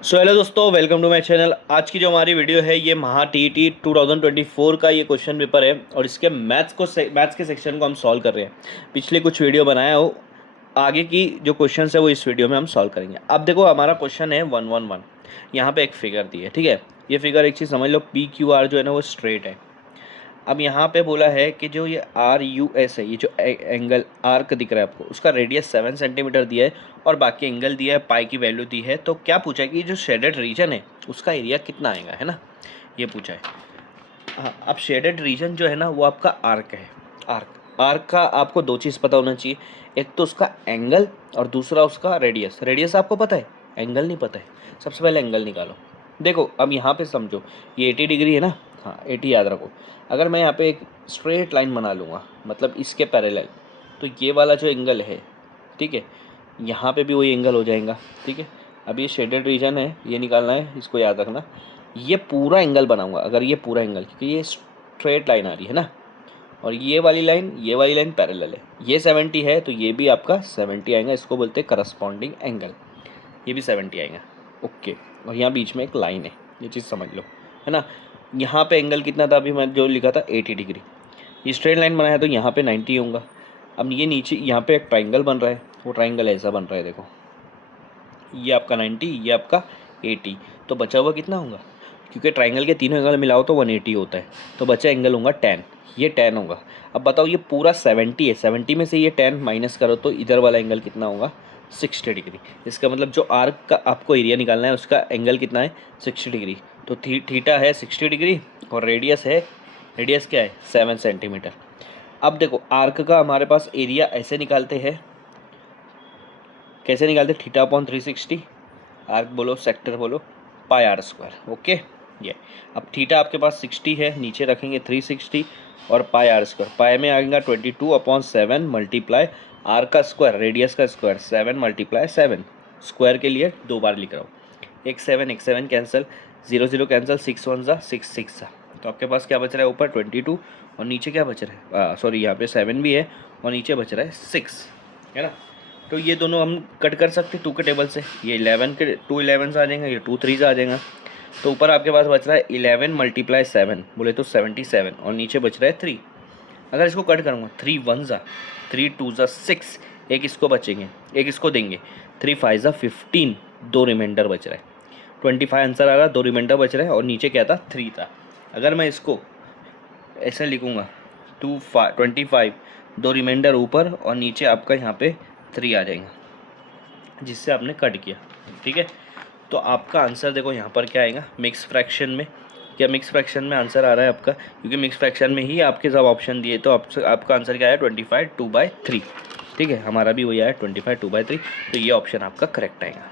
So hello दोस्तों, welcome to my channel. आज की जो हमारी वीडियो है ये महा टीईटी 2024 का ये क्वेश्चन पेपर है और इसके मैथ्स के सेक्शन को हम सॉल्व कर रहे हैं। पिछले कुछ वीडियो बनाया हो, आगे की जो क्वेश्चन है वो इस वीडियो में हम सॉल्व करेंगे। अब देखो हमारा क्वेश्चन है 111। यहाँ पे एक फिगर दी है, ठीक है। ये फिगर एक चीज़ समझ लो, PQR जो है ना वो स्ट्रेट है। अब यहाँ पे बोला है कि जो ये RUS है, ये जो एंगल आर्क दिख रहा है आपको, उसका रेडियस 7 सेंटीमीटर दिया है और बाकी एंगल दिया है, पाई की वैल्यू दी है। तो क्या पूछा है कि जो शेडेड रीजन है उसका एरिया कितना आएगा, है ना, ये पूछा है। हाँ, अब शेडेड रीजन जो है ना वो आपका आर्क है। आर्क का आपको दो चीज़ पता होना चाहिए, एक तो उसका एंगल और दूसरा उसका रेडियस। रेडियस आपको पता है, एंगल नहीं पता है। सबसे पहले एंगल निकालो। देखो अब यहाँ पे समझो, ये 80 डिग्री है ना, हाँ 80 याद रखो। अगर मैं यहाँ पे एक स्ट्रेट लाइन बना लूँगा, मतलब इसके पैरेलल, तो ये वाला जो एंगल है, ठीक है, यहाँ पे भी वही एंगल हो जाएगा, ठीक है। अब ये शेडेड रीजन है, ये निकालना है, इसको याद रखना। ये पूरा एंगल बनाऊंगा, अगर ये पूरा एंगल, क्योंकि ये स्ट्रेट लाइन आ रही है ना, और ये वाली लाइन पैरेलल है। ये 70 है तो ये भी आपका 70 आएगा, इसको बोलते हैं करस्पॉन्डिंग एंगल। ये भी 70 आएगा, ओके। और यहाँ बीच में एक लाइन है, ये चीज़ समझ लो, है ना। यहाँ पे एंगल कितना था, अभी मैं जो लिखा था 80 डिग्री। ये स्ट्रेट लाइन बनाया तो यहाँ पे 90 होगा। अब ये नीचे यहाँ पे एक ट्राइंगल बन रहा है, वो ट्राइंगल ऐसा बन रहा है, देखो ये आपका 90, ये आपका 80, तो बचा हुआ कितना होगा, क्योंकि ट्राइंगल के तीनों एंगल मिलाओ तो 180 होता है, तो बचा एंगल होगा 10, ये 10 होगा। अब बताओ ये पूरा 70 है, 70 में से ये 10 माइनस करो तो इधर वाला एंगल कितना होगा, 60 डिग्री। इसका मतलब जो आर्क का आपको एरिया निकालना है उसका एंगल कितना है, 60 डिग्री। तो थीटा है 60 डिग्री और रेडियस क्या है, 7 सेंटीमीटर। अब देखो आर्क का हमारे पास एरिया ऐसे निकालते हैं, कैसे निकालते, थीटा अपॉन 360, आर्क बोलो, सेक्टर बोलो, पाई आर स्क्वायर, ओके। ये अब थीटा आपके पास 60 है, नीचे रखेंगे 360 और पाई आर स्क्वायर, पाई में आएगा 22/7 मल्टीप्लाई आर का स्क्वायर, रेडियस का स्क्वायर, 7 मल्टीप्लाई 7। स्क्वायर के लिए दो बार लिख रहा हूँ, एक सेवन कैंसिल, 0 0 कैंसिल, 6 1 ज़ा 6 6 ज़ा। तो आपके पास क्या बच रहा है, ऊपर 22 और नीचे क्या बच रहा है, सॉरी यहाँ पे 7 भी है और नीचे बच रहा है 6, है ना। तो ये दोनों हम कट कर सकते हैं 2 के टेबल से, ये 11 के 2 11 आ जाएंगे, ये 2 3 आ जाएगा। तो ऊपर आपके पास बच रहा है 11 मल्टीप्लाई 7 बोले तो 77 और नीचे बच रहा है 3। अगर इसको कट करूँगा, 3 1 ज़ा 3 2 ज़ा 6, एक इसको बचेंगे, एक इसको देंगे, 3 5 ज़ा 15, दो रिमाइंडर बच रहा है, 25 आंसर आ रहा, दो रिमाइंडर बच रहा है और नीचे क्या था, 3 था। अगर मैं इसको ऐसे लिखूँगा 25, दो रिमाइंडर ऊपर और नीचे आपका यहाँ पे 3 आ जाएगा, जिससे आपने कट किया, ठीक है। तो आपका आंसर देखो यहाँ पर क्या आएगा, मिक्स फ्रैक्शन में। क्या मिक्स फ्रैक्शन में आंसर आ रहा है आपका, क्योंकि मिक्स फ्रैक्शन में ही आपके सब ऑप्शन दिए, तो आपका आंसर क्या आया, 25 2/3, ठीक है। हमारा भी वही आया 25 2/3, तो ये ऑप्शन आपका करेक्ट आएगा।